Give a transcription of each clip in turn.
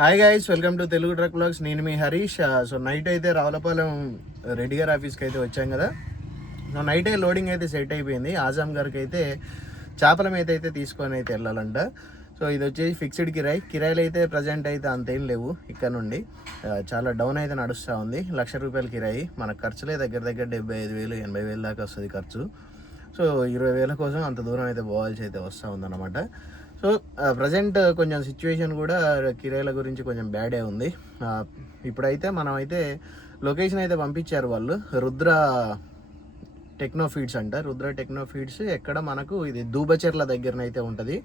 Hi guys, welcome to Telugu truck blogs. నేను మీ Harish. So night అయితే రావులపాలెం రెడ్డి గారి ఆఫీస్కి అయితే వచ్చాం కదా. సో నైట్ లోడింగ్ అయితే సెట్ అయిపోయింది. ఆజాం గారికి అయితే చేపల మీద అయితే తీసుకొని అయితే వెళ్ళాలంట. సో ఇది వచ్చేసి ఫిక్స్డ్ కిరాయిలు అయితే ప్రజెంట్ అయితే అంతేం లేవు. ఇక్కడ నుండి చాలా డౌన్ అయితే నడుస్తూ ఉంది. ₹1,00,000 కిరాయి. మన ఖర్చులే దగ్గర 75,000 80,000 దాకా వస్తుంది ఖర్చు. సో 20,000 కోసం అంత దూరం అయితే పోవాల్సి అయితే వస్తూ ఉందన్నమాట. సో ప్రజెంట్ కొంచెం సిచ్యువేషన్ కూడా కిరాయిల గురించి కొంచెం బ్యాడే ఉంది. ఇప్పుడైతే మనం అయితే లొకేషన్ అయితే పంపించారు వాళ్ళు. రుద్ర టెక్నో ఫీడ్స్ అంట. రుద్ర టెక్నో ఫీడ్స్ ఎక్కడ మనకు ఇది దూబచెర్ల దగ్గరనైతే ఉంటుంది.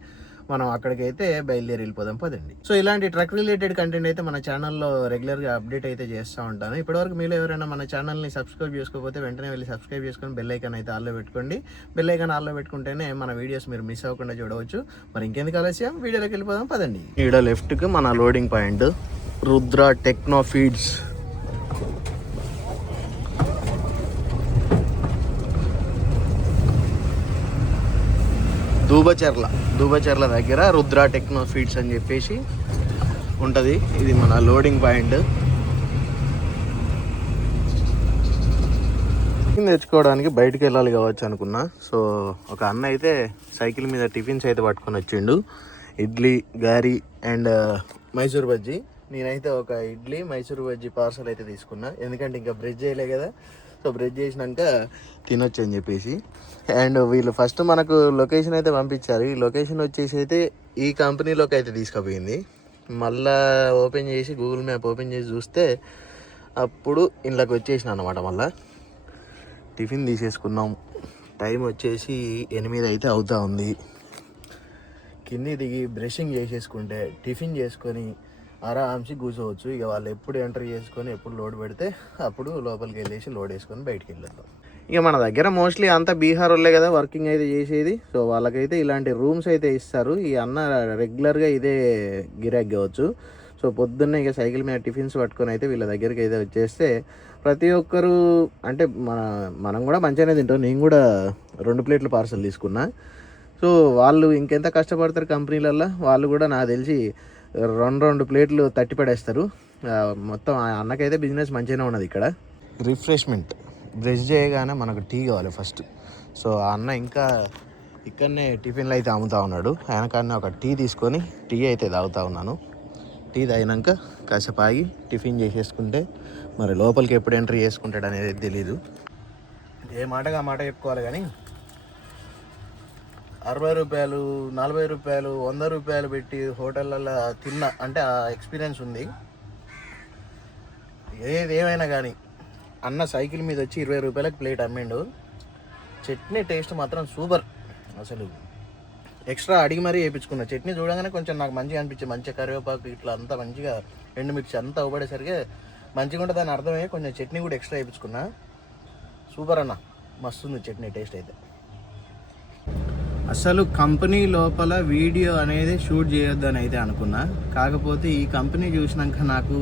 మనం అక్కడికైతే బయలుదేరి వెళ్ళిపోదాం పదండి. సో ఇలాంటి ట్రక్ రిలేటెడ్ కంటెంట్ అయితే మన ఛానల్లో రెగ్యులర్గా అప్డేట్ అయితే చేస్తూ ఉంటాను. ఇప్పటివరకు మీరు ఎవరైనా మన ఛానల్ని సబ్స్క్రైబ్ చేసుకోకపోతే వెంటనే వెళ్ళి సబ్స్క్రైబ్ చేసుకొని బెల్ ఐకాన్ అయితే ఆల్లో పెట్టుకోండి. బెల్ ఐకాన్ ఆల్లో పెట్టుకుంటేనే మన వీడియోస్ మీరు మిస్ అవ్వకుండా చూడవచ్చు. మరి ఇంకెందుకు ఆలస్యం, వీడియోలోకి వెళ్ళిపోదాం పదండి. ఈడ లెఫ్ట్కి మన loading point Rudra techno feeds. Dubacherla దగ్గర రుద్ర టెక్నో ఫీడ్స్ అని చెప్పేసి ఉంటుంది. ఇది మన లోడింగ్ పాయింట్. తెచ్చుకోవడానికి బయటకు వెళ్ళాలి కావచ్చు అనుకున్నా. సో ఒక అన్న అయితే సైకిల్ మీద టిఫిన్స్ అయితే పట్టుకొని వచ్చిండు. ఇడ్లీ, గారి అండ్ మైసూర్ బజ్జీ. నేనైతే ఒక ఇడ్లీ మైసూర్ బజ్జీ పార్సల్ అయితే తీసుకున్నా. ఎందుకంటే ఇంకా బ్రెడ్ చేయలే కదా. సో బ్రెడ్ చేసినాక తినొచ్చు అని చెప్పేసి. అండ్ వీళ్ళు ఫస్ట్ మనకు లొకేషన్ అయితే పంపించారు. ఈ లొకేషన్ వచ్చేసి అయితే ఈ కంపెనీలోకి అయితే తీసుకుపోయింది. మళ్ళా ఓపెన్ చేసి గూగుల్ మ్యాప్ ఓపెన్ చేసి చూస్తే అప్పుడు ఇంట్లోకి వచ్చేసిన అనమాట. మళ్ళీ టిఫిన్ తీసేసుకున్నాం. టైం వచ్చేసి 8 అయితే అవుతూ ఉంది. కింది దిగి బ్రషింగ్ చేసేసుకుంటే టిఫిన్ చేసుకొని ఆరాంసి కూర్చోవచ్చు. ఇక వాళ్ళు ఎప్పుడు ఎంటర్ చేసుకొని ఎప్పుడు లోడ్ పెడితే అప్పుడు లోపలికి వెళ్ళేసి లోడ్ వేసుకొని బయటికి వెళ్ళేద్దాం. ఇక మన దగ్గర మోస్ట్లీ అంతా బీహార్ వాళ్ళే కదా వర్కింగ్ అయితే చేసేది. సో వాళ్ళకైతే ఇలాంటి రూమ్స్ అయితే ఇస్తారు. ఈ అన్న రెగ్యులర్గా ఇదే గిరాక్ కావచ్చు. సో పొద్దున్నే ఇక సైకిల్ మీద టిఫిన్స్ పట్టుకొని అయితే వీళ్ళ దగ్గరికి అయితే వచ్చేస్తే ప్రతి ఒక్కరు అంటే మనం కూడా మంచిగానే తింటాం. నేను కూడా 2 ప్లేట్లు పార్సల్ తీసుకున్నా. సో వాళ్ళు ఇంకెంత కష్టపడతారు కంపెనీలల్లో. వాళ్ళు కూడా నాకు తెలిసి 2 ప్లేట్లు తట్టి పడేస్తారు. మొత్తం ఆ అన్నకైతే బిజినెస్ మంచిగానే ఉన్నది. ఇక్కడ రిఫ్రెష్మెంట్ బ్రష్ చేయగానే మనకు టీ కావాలి ఫస్ట్. సో ఆ అన్న ఇంకా ఇక్కడనే టిఫిన్లు అయితే అమ్ముతూ ఉన్నాడు. ఆయనకన్నా ఒక టీ తీసుకొని టీ అయితే తాగుతూ ఉన్నాను. టీ తాగినాక కాసేపు ఆగి టిఫిన్ చేసేసుకుంటే మరి లోపలికి ఎప్పుడు ఎంట్రీ చేసుకుంటాడు అనేది తెలీదు. ఏ మాటగా మాట చెప్పుకోవాలి కానీ ₹60, ₹40, ₹100 పెట్టి హోటళ్ళల్లో తిన్న అంటే ఆ ఎక్స్పీరియన్స్ ఉంది. ఏదేమైనా కానీ అన్న సైకిల్ మీద వచ్చి ₹20 ప్లేట్ అమ్మిండు. చట్నీ టేస్ట్ మాత్రం సూపర్. అసలు ఎక్స్ట్రా అడిగి మరీ వేయించుకున్నా. చట్నీ చూడగానే కొంచెం నాకు మంచిగా అనిపించింది. మంచిగా కరివేపాకు ఇట్లా అంతా మంచిగా ఎండుమిర్చి అంతా అవ్వబడేసరికి మంచిగా ఉంటుంది. దాని అర్థమయ్యే కొంచెం చట్నీ కూడా ఎక్స్ట్రా వేయించుకున్నా. సూపర్ అన్న, మస్తుంది చట్నీ టేస్ట్ అయితే. అసలు కంపెనీ లోపల వీడియో అనేది షూట్ చేయొద్దని అయితే అనుకున్నా. కాకపోతే ఈ కంపెనీ చూసినాక నాకు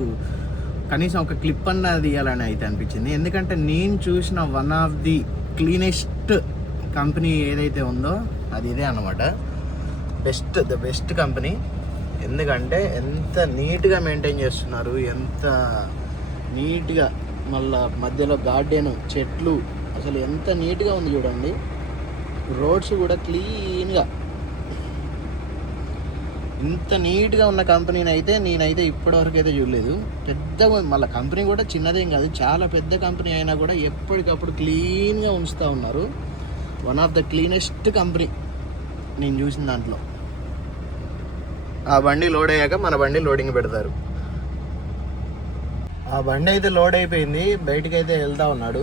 కనీసం ఒక క్లిప్ అన్నా తీయాలని అయితే అనిపించింది. ఎందుకంటే నేను చూసిన one of the cleanest company ఏదైతే ఉందో అది ఇదే అన్నమాట. The best company. ఎందుకంటే ఎంత నీట్గా మెయింటైన్ చేస్తున్నారు, ఎంత నీట్గా, మళ్ళా మధ్యలో గార్డెన్, చెట్లు, అసలు ఎంత నీట్గా ఉంది చూడండి. రోడ్స్ కూడా క్లీన్గా, ఇంత నీట్గా ఉన్న కంపెనీని అయితే నేనైతే ఇప్పటివరకు అయితే చూడలేదు. పెద్దగా మళ్ళీ కంపెనీ కూడా చిన్నదేం కాదు, చాలా పెద్ద కంపెనీ అయినా కూడా ఎప్పటికప్పుడు క్లీన్గా ఉంచుతూ ఉన్నారు. One of the cleanest company నేను చూసిన దాంట్లో. ఆ బండి లోడ్ అయ్యాక మన బండి లోడింగ్ పెడతారు. ఆ బండి అయితే లోడ్ అయిపోయింది. బయటికి అయితే వెళ్తూ ఉన్నాడు.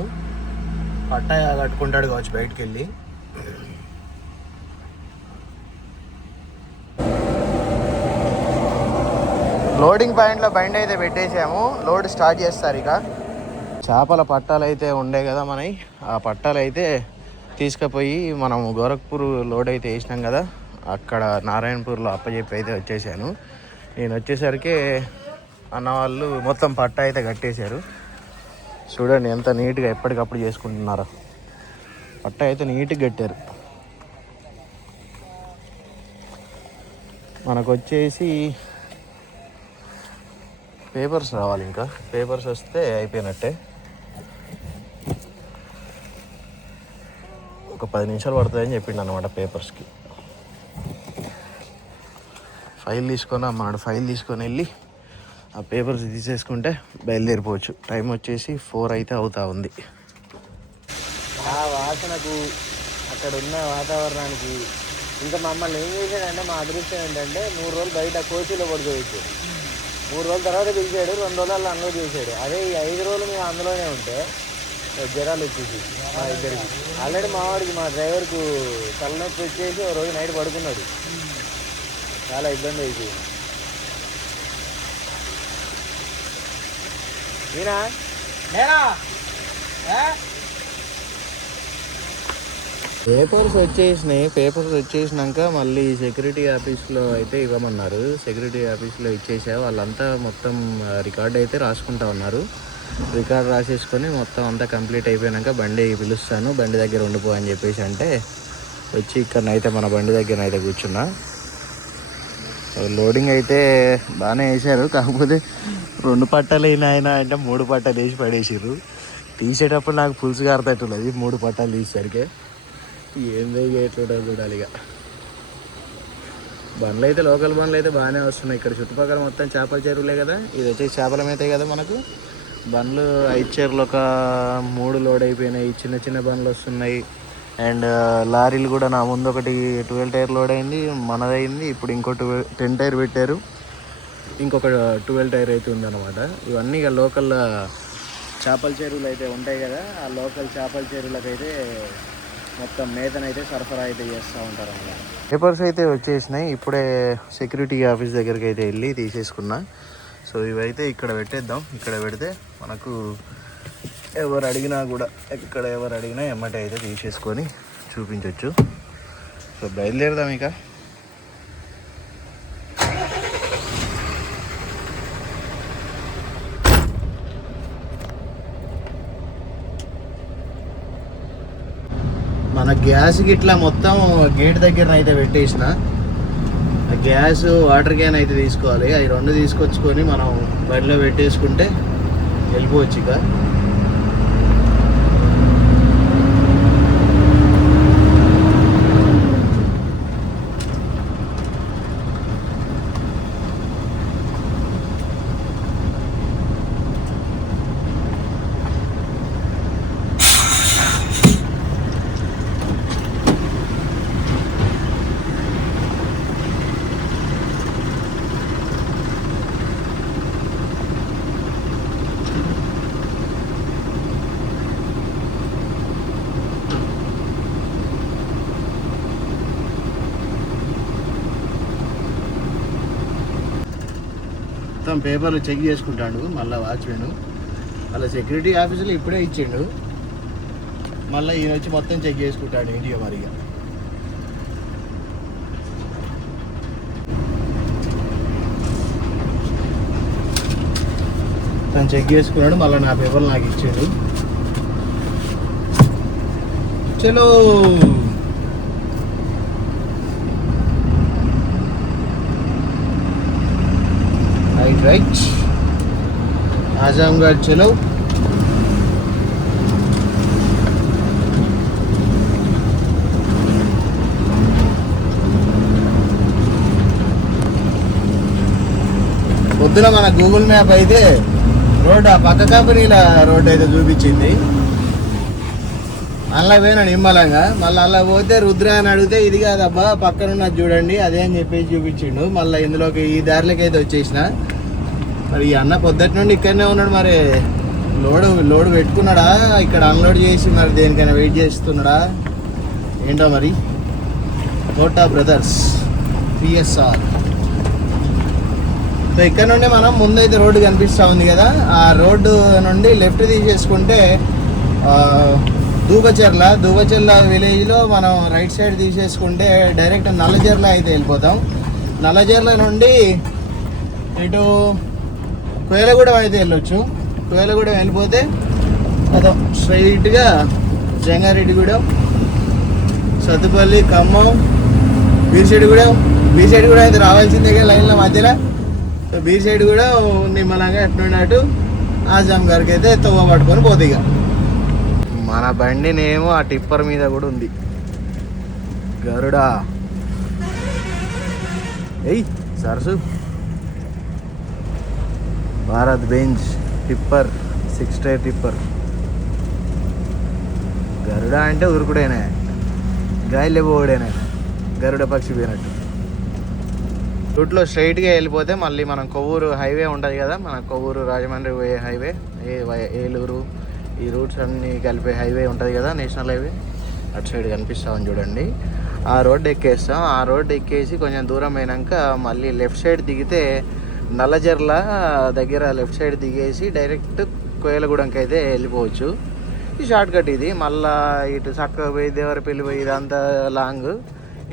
పట్టా కట్టుకుంటాడు కావచ్చు బయటికి వెళ్ళి. లోడింగ్ పాయింట్లో బండి అయితే పెట్టేసాము. లోడ్ స్టార్ట్ చేస్తారు. ఇక చేపల పట్టాలు అయితే ఉండే కదా మనవి, ఆ పట్టాలు అయితే తీసుకుపోయి మనం గోరఖ్పూర్ లోడ్ అయితే వేసినాం కదా, అక్కడ నారాయణపూర్లో అప్పచెప్పి అయితే వచ్చేసాను. నేను వచ్చేసరికి అన్న వాళ్ళు మొత్తం పట్ట అయితే కట్టేశారు. చూడండి ఎంత నీట్గా ఎప్పటికప్పుడు చేసుకుంటున్నారో. పట్ట అయితే నీట్గా కట్టారు. మనకు వచ్చేసి పేపర్స్ రావాలి, ఇంకా పేపర్స్ వస్తే అయిపోయినట్టే. ఒక 10 నిమిషాలు పడుతుందని చెప్పిండు అనమాట పేపర్స్కి. ఫైల్ తీసుకొని వెళ్ళి ఆ పేపర్స్ తీసేసుకుంటే బయలుదేరిపోవచ్చు. టైం వచ్చేసి 4 అయితే అవుతా ఉంది. ఆ వాసనకు అక్కడ ఉన్న వాతావరణానికి ఇంకా మమ్మల్ని ఏం చేశాడంటే, మా అదృష్టం ఏంటంటే 3 రోజులు బయట కోచీలో పడుకోవచ్చాడు. 3 రోజుల తర్వాత పిలిచాడు, 2 రోజులు అలా అన్లోడ్ చేశాడు. అదే ఈ 5 రోజులు మేము అందులోనే ఉంటే జ్వరాలు వచ్చేసి మా ఇద్దరికి. ఆల్రెడీ మా డ్రైవర్కు తలనొప్పి వచ్చేసి ఒక రోజు నైట్ పడుకున్నాడు. చాలా ఇబ్బంది అయిపోయింది. పేపర్స్ వచ్చేసినాక మళ్ళీ సెక్యూరిటీ ఆఫీస్లో అయితే ఇవ్వమన్నారు. సెక్యూరిటీ ఆఫీస్లో ఇచ్చేసా. వాళ్ళంతా మొత్తం రికార్డ్ అయితే రాసుకుంటా ఉన్నారు. రికార్డ్ రాసేసుకొని మొత్తం అంతా కంప్లీట్ అయిపోయాక బండి పిలుస్తాను, బండి దగ్గర ఉండిపో అని చెప్పేసి అంటే వచ్చి ఇక్కడనైతే మన బండి దగ్గరనైతే కూర్చున్నా. లోడింగ్ అయితే బాగానే వేసారు, కాకపోతే 2 పట్టాలు అయినా అంటే 3 పట్టాలు వేసి పడేసారు. తీసేటప్పుడు నాకు పులుసు కారుతట్టున్నది 3 పట్టాలు తీసేసరికి. ఏందో ఎట్లుంటుందో చూడాలి. ఇక బండ్లు అయితే లోకల్ బండ్లు అయితే బాగానే వస్తున్నాయి. ఇక్కడ చుట్టుపక్కల మొత్తం చేపల చెరువులే కదా, ఇది వచ్చేసి చేపల మేతాయి కదా మనకు. బండ్లు 5 చీరలు ఒక 3 లోడ్ అయిపోయినాయి. చిన్న చిన్న బండ్లు వస్తున్నాయి. అండ్ లారీలు కూడా నా ముందు ఒకటి 12 టైర్ లోడ్ అయింది, మనదైంది. ఇప్పుడు ఇంకో 10 టైర్ పెట్టారు, ఇంకొక 12 టైర్ అయితే ఉందన్నమాట. ఇవన్నీ ఇక లోకల్ చేపల చెరువులు అయితే ఉంటాయి కదా, ఆ లోకల్ చేపల చెరువులకైతే మొత్తం మేతనైతే సరఫరా అయితే చేస్తూ ఉంటారు అన్నమాట. పేపర్స్ అయితే వచ్చేసినాయి. ఇప్పుడే సెక్యూరిటీ ఆఫీస్ దగ్గరికి అయితే వెళ్ళి తీసేసుకున్నా. సో ఇవైతే ఇక్కడ పెట్టేద్దాం. ఇక్కడ పెడితే మనకు ఎవరు అడిగినా ఎమ్మటే అయితే తీసేసుకొని చూపించవచ్చు. సో బయలుదేరదాం ఇక. మన గ్యాస్కి ఇట్లా మొత్తం గేట్ దగ్గర అయితే పెట్టేసిన. గ్యాస్ వాటర్ క్యాన్ అయితే తీసుకోవాలి. అవి 2 తీసుకొచ్చుకొని మనం బండిలో పెట్టేసుకుంటే వెళ్ళిపోవచ్చు ఇక. మొత్తం పేపర్లు చెక్ చేసుకుంటాడు మళ్ళీ వాచ్మెన్. అలా సెక్యూరిటీ ఆఫీసులో ఇప్పుడే ఇచ్చిండు, మళ్ళీ ఈయన వచ్చి మొత్తం చెక్ చేసుకుంటాడు ఏంటియో మరిగా. తను చెక్ చేసుకున్నాడు, మళ్ళీ నా పేపర్లు నాకు ఇచ్చాడు. చలో రైట్ ఆజాంగఢ్ చలో. పొద్దున మన గూగుల్ మ్యాప్ అయితే రోడ్ ఆ పక్క కంపెనీల రోడ్ అయితే చూపించింది. అలా పోయినా నిమ్మలంగా, మళ్ళీ అలా పోతే రుద్ర అని అడిగితే ఇది కాదబ్బా పక్కన ఉన్నది చూడండి అదే అని చెప్పేసి చూపించిండు. మళ్ళీ ఇందులోకి ఈ దారిలోకి అయితే వచ్చేసిన. మరి ఈ అన్న పొద్దుటి నుండి ఇక్కడనే ఉన్నాడు. మరి లోడ్ పెట్టుకున్నాడా, ఇక్కడ అన్లోడ్ చేసి మరి దేనికైనా వెయిట్ చేస్తున్నాడా ఏంటో మరి. Quota brothers PSR. సో ఇక్కడ నుండి మనం ముందైతే రోడ్డు కనిపిస్తూ ఉంది కదా, ఆ రోడ్డు నుండి లెఫ్ట్ తీసేసుకుంటే దూబచెర్ల విలేజ్లో మనం రైట్ సైడ్ తీసేసుకుంటే డైరెక్ట్ నల్లజర్ల అయితే వెళ్ళిపోతాం. నల్లజర్ల నుండి ఇటు కోయలగూడెం అయితే వెళ్ళొచ్చు. కోయలగూడెం వెళ్ళిపోతే అదో స్ట్రైట్గా జంగారెడ్డిగూడెం, సత్తుపల్లి, ఖమ్మం, బీసెడిగూడెం అయితే రావాల్సిందే లైన్ల మధ్యలో. సో బీ సైడ్ కూడా నిమ్మలంగా ఎట్లున్నట్టు ఆజామ్ గారికి అయితే తవ్వ పట్టుకొని పోతుంది. ఇక మన బండినేమో ఆ టిప్పర్ మీద కూడా ఉంది గరుడా. ఎయ్ సరసు Bharat Benz tipper 6 tyre tipper. Garuda అంటే ఉరుకుడేనే, గాలిలో పోవుడేనే, గరుడ పక్షి పోయినట్టు. రూట్లో స్ట్రైట్గా వెళ్ళిపోతే మళ్ళీ మనం కొవ్వూరు హైవే ఉంటుంది కదా, మన కొవ్వూరు రాజమండ్రి పోయే హైవే, ఏలూరు ఈ రూట్స్ అన్నీ కలిపే హైవే ఉంటుంది కదా, నేషనల్ హైవే. అటు సైడ్ కనిపిస్తామని చూడండి. ఆ రోడ్డు ఎక్కేస్తాం. ఆ రోడ్డు ఎక్కేసి కొంచెం దూరం అయినాక మళ్ళీ లెఫ్ట్ సైడ్ దిగితే నల్లజర్ల దగ్గర లెఫ్ట్ సైడ్ దిగేసి డైరెక్ట్ కోయలగూడెంకి అయితే వెళ్ళిపోవచ్చు. ఈ షార్ట్ కట్ ఇది. మళ్ళీ ఇటు చక్కగా పోయి దేవరపల్లి పోయి ఇదంతా లాంగ్,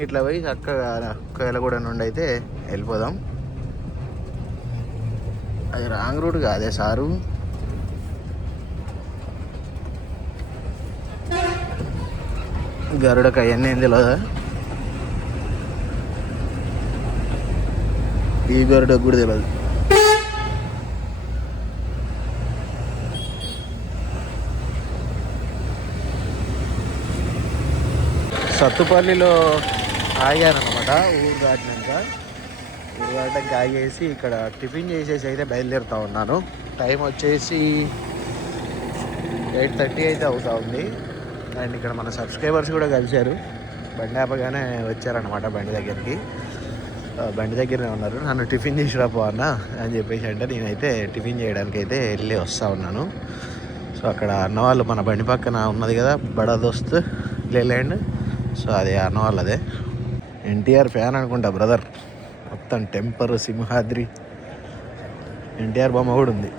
ఇట్లా పోయి చక్కగా కోయలగూడెం నుండి అయితే వెళ్ళిపోదాం. అది రాంగ్ రూట్ కాదే సారు. గరుడకు అవన్నీ ఏం తెలియదా? ఈ గరుడకు కూడా తెలియదు. సత్తుపల్లిలో ఆగానమాట. ఊరు దాటినాక ఆగేసి ఇక్కడ టిఫిన్ చేసేసి అయితే బయలుదేరుతా ఉన్నాను. టైం వచ్చేసి 8:30 అయితే అవుతా ఉంది. అండ్ ఇక్కడ మన సబ్స్క్రైబర్స్ కూడా కలిశారు. బండి ఆపగానే వచ్చారనమాట బండి దగ్గరికి. బండి దగ్గరనే ఉన్నారు. నన్ను టిఫిన్ చేసి రాపో అన్న అని చెప్పేసి అంటే నేనైతే టిఫిన్ చేయడానికి అయితే వెళ్ళి వస్తూ ఉన్నాను. సో అక్కడ అన్నవాళ్ళు మన బండి పక్కన ఉన్నది కదా బడా దోస్త్ లేలాండ్. సో అదే అన్నవాళ్ళదే. ఎన్టీఆర్ ఫ్యాన్ అనుకుంటా బ్రదర్. మొత్తం టెంపర్, సింహాద్రి, ఎన్టీఆర్ బొమ్మ కూడా ఉంది.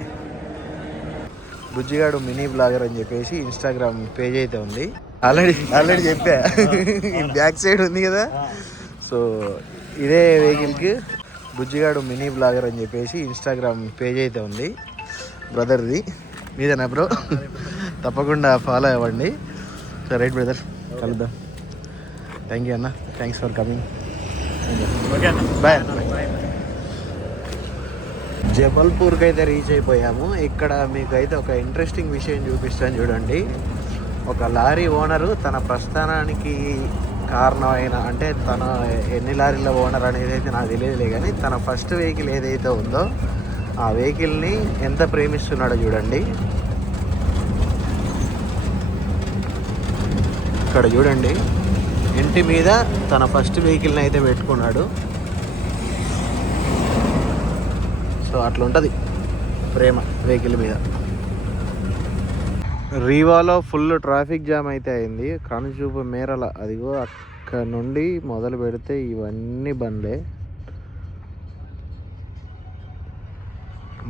బుజ్జిగాడు మినీ బ్లాగర్ అని చెప్పేసి ఇన్స్టాగ్రామ్ పేజ్ అయితే ఉంది. ఆల్రెడీ చెప్పా బ్యాక్ సైడ్ ఉంది కదా. సో ఇదే వెహికల్కి బుజ్జిగాడు మినీ బ్లాగర్ అని చెప్పేసి ఇన్స్టాగ్రామ్ పేజ్ అయితే ఉంది బ్రదర్ది. మీదేనా బ్రో? తప్పకుండా ఫాలో అవ్వండి. సో రైట్ బ్రదర్, కలుద్దాం. థ్యాంక్ యూ అన్న, థ్యాంక్స్ ఫర్ కమింగ్. బాయ్. జబల్పూర్కి అయితే రీచ్ అయిపోయాము. ఇక్కడ మీకైతే ఒక ఇంట్రెస్టింగ్ విషయం చూపిస్తాను చూడండి. ఒక లారీ ఓనరు తన ప్రస్థానానికి కారణమైన, అంటే తన ఎన్ని లారీల ఓనర్ అనేది అయితే నాకు తెలియదులే, కానీ తన ఫస్ట్ వెహికల్ ఏదైతే ఉందో ఆ వెహికల్ని ఎంత ప్రేమిస్తున్నాడో చూడండి. ఇక్కడ చూడండి, ఇంటి మీద తన ఫస్ట్ వెహికల్ని అయితే పెట్టుకున్నాడు. సో అట్లా ఉంటుంది ప్రేమ వెహికల్ మీద. రీవాలో ఫుల్ ట్రాఫిక్ జామ్ అయితే అయింది. కనుచూపు మేరల అదిగో అక్కడ నుండి మొదలు పెడితే ఇవన్నీ బండ్లే.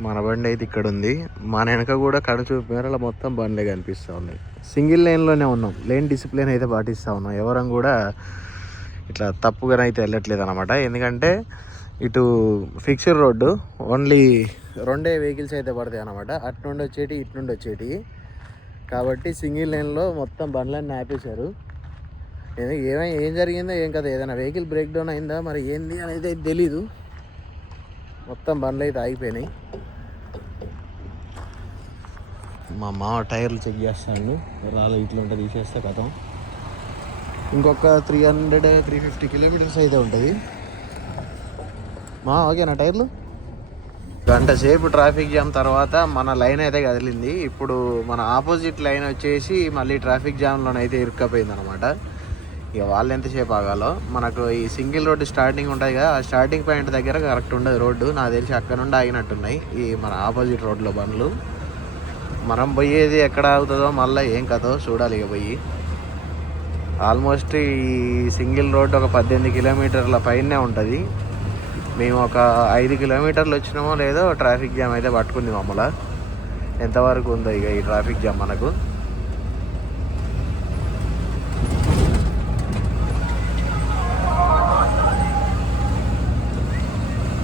మన బండి అయితే ఇక్కడ ఉంది. మన వెనక కూడా కనుచూపు మేరల మొత్తం బండ్లే కనిపిస్తూ ఉన్నాయి. సింగిల్ లేన్లోనే ఉన్నాం. లేన్ డిసిప్లిన్ అయితే పాటిస్తూ ఉన్నాం. ఎవరం కూడా ఇట్లా తప్పుగానైతే వెళ్ళట్లేదు అనమాట. ఎందుకంటే ఇటు ఫిక్స్డ్ రోడ్డు, ఓన్లీ 2 వెహికల్స్ అయితే పడతాయి అనమాట. అటు నుండి వచ్చేటి, ఇటు నుండి వచ్చేటి. కాబట్టి సింగిల్ లైన్లో మొత్తం బండ్లన్నీ ఆపేశారు. ఏం జరిగిందో ఏం కదా, ఏదైనా వెహికల్ బ్రేక్ డౌన్ అయిందా మరి ఏంది అనేది అయితే తెలీదు. మొత్తం బండ్లు అయితే ఆగిపోయినాయి. మా మామ టైర్లు చెక్ చేస్తాను. రాళ్ళు ఇట్లా ఉంటే తీసేస్తే కథం. ఇంకొక 300-350 కిలోమీటర్స్ అయితే ఉంటుంది. ఓకేనా టైర్లు? గంట సేపు ట్రాఫిక్ జామ్ తర్వాత మన లైన్ అయితే కదిలింది. ఇప్పుడు మన ఆపోజిట్ లైన్ వచ్చేసి మళ్ళీ ట్రాఫిక్ జామ్లోనైతే ఇరుక్కపోయింది అనమాట. ఇక వాళ్ళు ఎంతసేపు ఆగాలో. మనకు ఈ సింగిల్ రోడ్డు స్టార్టింగ్ ఉంటుంది కదా, ఆ స్టార్టింగ్ పాయింట్ దగ్గర కరెక్ట్ ఉండదు రోడ్డు. నాకు తెలిసి అక్కడ నుండి ఆగినట్టున్నాయి ఈ మన ఆపోజిట్ రోడ్లో బండ్లు. మనం పోయేది ఎక్కడ ఆగుతుందో మళ్ళీ ఏం కథో చూడాలి. ఇక పోయి ఆల్మోస్ట్ ఈ సింగిల్ రోడ్డు ఒక 18 కిలోమీటర్ల పైనే ఉంటుంది. మేము ఒక 5 కిలోమీటర్లు వచ్చినామో లేదో ట్రాఫిక్ జామ్ అయితే పట్టుకుంది మమ్మల్ని. ఎంతవరకు ఉందో ఇక ఈ ట్రాఫిక్ జామ్ మనకు.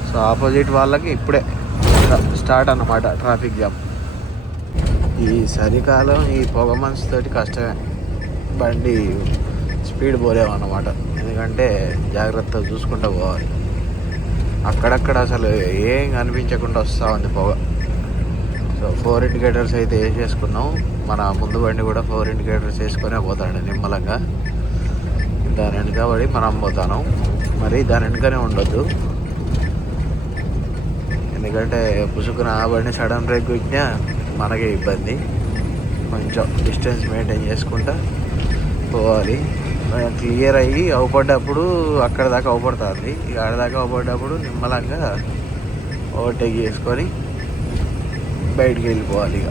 సో ఆపోజిట్ వాళ్ళకి ఇప్పుడే స్టార్ట్ అన్నమాట ట్రాఫిక్ జామ్. ఈ చలికాలం ఈ పొగ మంచుతోటి కష్టమే. బండి స్పీడ్ పోలేము అన్నమాట. ఎందుకంటే జాగ్రత్తగా చూసుకుంటూ పోవాలి. అక్కడక్కడ అసలు ఏం కనిపించకుండా వస్తూ ఉంది పొగ. సో 4 ఇండికేటర్స్ అయితే వేసేసుకున్నాం. మన ముందు బండి కూడా 4 ఇండికేటర్స్ వేసుకొనే పోతాడు నిమ్మలంగా. దాని వెనుక పడి మనం పోతాను. మరి దాని వెనుకనే ఉండొద్దు, ఎందుకంటే పుసుకున ఆ బండి సడన్ బ్రేక్ కొట్టినా మనకే ఇబ్బంది. కొంచెం డిస్టెన్స్ మెయింటైన్ చేసుకుంటా పోవాలి. క్లియర్ అయ్యి అవపడ్డప్పుడు అక్కడ దాకా అవపడుతుంది. ఇక ఆడ దాకా అవపడ్డప్పుడు నిమ్మలంగా ఓవర్టేక్ చేసుకొని బయటికి వెళ్ళిపోవాలి. ఇక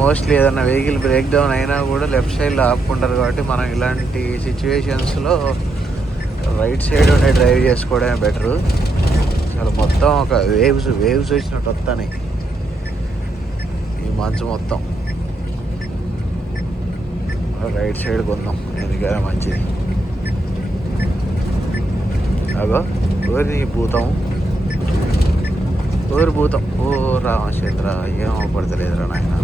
మోస్ట్లీ ఏదైనా వెహికల్ బ్రేక్ డౌన్ అయినా కూడా లెఫ్ట్ సైడ్లో ఆపుకుంటారు కాబట్టి మనం ఇలాంటి సిచ్యువేషన్స్లో రైట్ సైడ్ ఉండే డ్రైవ్ చేసుకోవడమే బెటరు. అసలు మొత్తం ఒక వేవ్స్ వచ్చినట్టు వస్తాయి ఈ మంచు మొత్తం. రైట్ సైడ్ కొందాం, ఎందుకైనా మంచిది. అగో ఊరి భూతం, ఊరి భూతం. ఓ రామచంద్ర, ఏమో పడతలేదురా నాయన.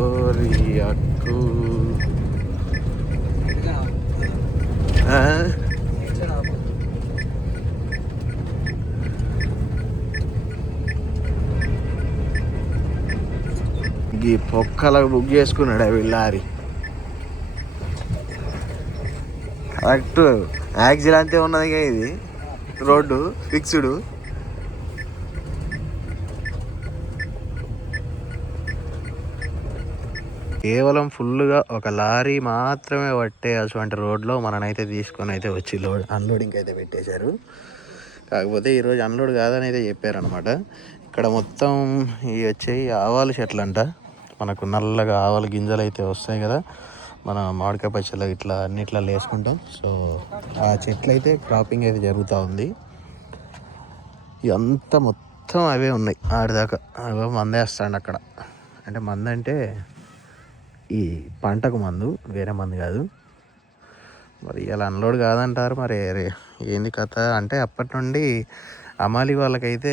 ఓరి అక్కు ఈ పొక్కలకు బుక్ చేసుకున్నాడు అవి లారీ. కరెక్ట్ యాక్సిల్ అంతే ఉన్నది. ఇది రోడ్డు ఫిక్స్డ్. కేవలం ఫుల్గా ఒక లారీ మాత్రమే పట్టే అటువంటి రోడ్లో మననైతే తీసుకొని అయితే వచ్చి అన్లోడింగ్ అయితే పెట్టేశారు. కాకపోతే ఈరోజు అన్లోడ్ కాదని అయితే చెప్పారనమాట. ఇక్కడ మొత్తం ఇవి వచ్చాయి ఆవాలు చెట్లు అంట. మనకు నల్లగా ఆవాల గింజలు అయితే వస్తాయి కదా, మన మామిడికాయ పచ్చళ్ళు ఇట్లా అన్నిట్లా వేసుకుంటాం. సో ఆ చెట్లు అయితే క్రాపింగ్ అయితే జరుగుతూ ఉంది. ఇదంతా మొత్తం అవే ఉన్నాయి ఆడిదాకా. అవే మందేస్తాడు అక్కడ. అంటే మందు అంటే ఈ పంటకు మందు, వేరే మందు కాదు. మరి ఇలా అన్లోడ్ కాదంటారు. మరి ఏంది కథ అంటే అప్పటి నుండి అమాలి వాళ్ళకైతే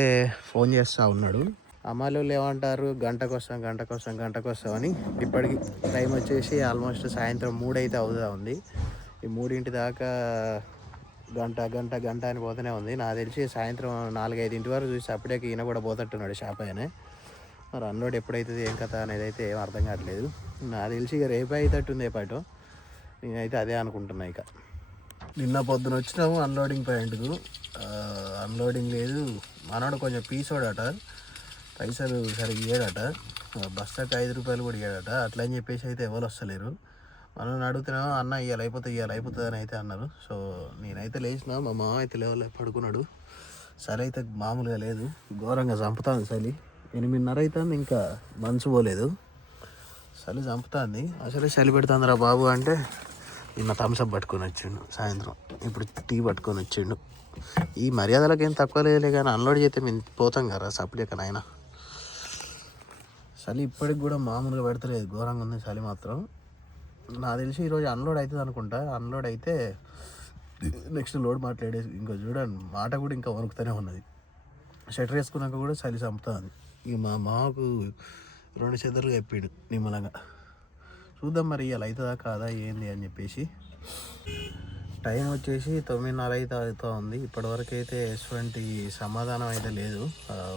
ఫోన్ చేస్తూ ఉన్నాడు. అమాలి వాళ్ళు ఏమంటారు, గంటకు వస్తాం అని. ఇప్పటికి టైం వచ్చేసి ఆల్మోస్ట్ సాయంత్రం 3 అయితే అవుతూ ఉంది. ఈ 3 దాకా గంట అని పోతూనే ఉంది. నాకు తెలిసి సాయంత్రం 4-5 వరకు చూసి అప్పుడే ఈయన కూడా పోతట్టున్నాడు షాప్ అయినా. మరి అన్లోడ్ ఎప్పుడైతుంది ఏం కథ అనేది అయితే ఏం అర్థం కావట్లేదు. నాకు తెలిసి ఇక రేపే అవుతట్టుంది ఏపాటో. నేనైతే అదే అనుకుంటున్నా. ఇక నిన్న పొద్దున వచ్చినాము అన్లోడింగ్ పాయింట్కు. అన్లోడింగ్ లేదు. మనోడు కొంచెం పీసోడట, పైసలు సరిగ్గా ఇయ్యాడట. బస్తాకి 5 రూపాయలు కూడా ఇయ్యాడట. అట్లా అని చెప్పేసి అయితే ఎవరు వస్తలేరు. మనం అడుగుతున్నాము, అన్న ఇవాళ అయిపోతుంది అని అయితే అన్నారు. సో నేనైతే లేచిన, మా మామ అయితే లేవలే, పడుకున్నాడు. సరే అయితే మామూలుగా లేదు, ఘోరంగా చంపుతాను చలి. 8:30 అవుతుంది, ఇంకా మంచు పోలేదు. చలి చంపుతుంది. అసలే చలి పెడుతుందిరా బాబు అంటే నిన్న థమ్స్అప్ పట్టుకొని వచ్చిండు సాయంత్రం. ఇప్పుడు టీ పట్టుకొని వచ్చిండు. ఈ మర్యాదలకు ఏం తక్కువ లేదులే, కానీ అన్లోడ్ చేస్తే మేము పోతాం కదా సప్లిక నాయన. చలి ఇప్పటికి కూడా మామూలుగా పెడతలేదు, ఘోరంగా ఉంది చలి మాత్రం. నాకు తెలిసి ఈరోజు అన్లోడ్ అవుతుంది అనుకుంటా. అన్లోడ్ అయితే నెక్స్ట్ లోడ్ మాట్లాడేసి ఇంకా చూడండి, మాట కూడా ఇంకా వణుకుతూనే ఉన్నది. షట్టర్ వేసుకున్నాక కూడా చలి చంపుతుంది. ఇక మా మాకు 2 చెదర్లు చెప్పాడు నిమ్మలంగా. చూద్దాం మరి ఇవాళ అవుతుందా కాదా ఏంది అని చెప్పేసి. టైం వచ్చేసి 9:30 అయితే అవుతూ ఉంది. ఇప్పటివరకు అయితే ఎటువంటి సమాధానం అయితే లేదు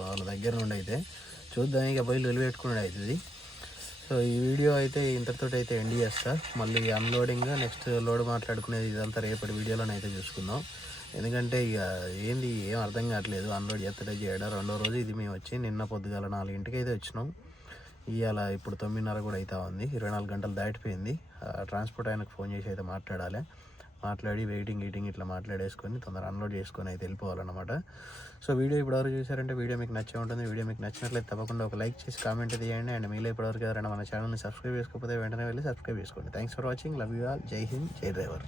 వాళ్ళ దగ్గర నుండి. అయితే చూద్దాం, ఇక పోయి నిలబెట్టుకునేది అవుతుంది. సో ఈ వీడియో అయితే ఇంతటితో అయితే ఎండ్ చేస్తా. మళ్ళీ అన్లోడింగ్ నెక్స్ట్ లోడ్ మాట్లాడుకునేది ఇదంతా రేపటి వీడియోలోనైతే చూసుకుందాం. ఎందుకంటే ఇక ఏంది ఏం అర్థం కావట్లేదు. అన్లోడ్ చేస్తడే చేయడం. 2వ రోజు ఇది మేము వచ్చి నిన్న పొద్దుగాల 4 అయితే వచ్చినాం. ఇవాళ ఇప్పుడు 9:30 కూడా అవుతా ఉంది. 24 గంటలు దాటిపోయింది. ట్రాన్స్పోర్ట్ ఆయనకు ఫోన్ చేసి అయితే మాట్లాడి వెయిటింగ్ ఇట్లా మాట్లాడేసుకొని తొందరగా అన్లోడ్ చేసుకొని అయితే వెళ్ళిపోవాలన్నమాట. సో వీడియో ఇప్పటివరకు చూసారంటే వీడియో మీకు నచ్చే ఉంటుంది. వీడియో మీకు నచ్చినట్లయితే తప్పకుండా ఒక లైక్ చేసి కామెంట్ తీయండి. అండ్ మీలో ఇప్పటివరకు ఎవరైనా మన ఛానల్ని సబ్స్క్రైబ్ చేసుకోకపోతే వెంటనే వెళ్ళి సబ్స్క్రైబ్ చేసుకోండి. Thanks for watching. Love you all. జై హింద్, జై డ్రైవర్.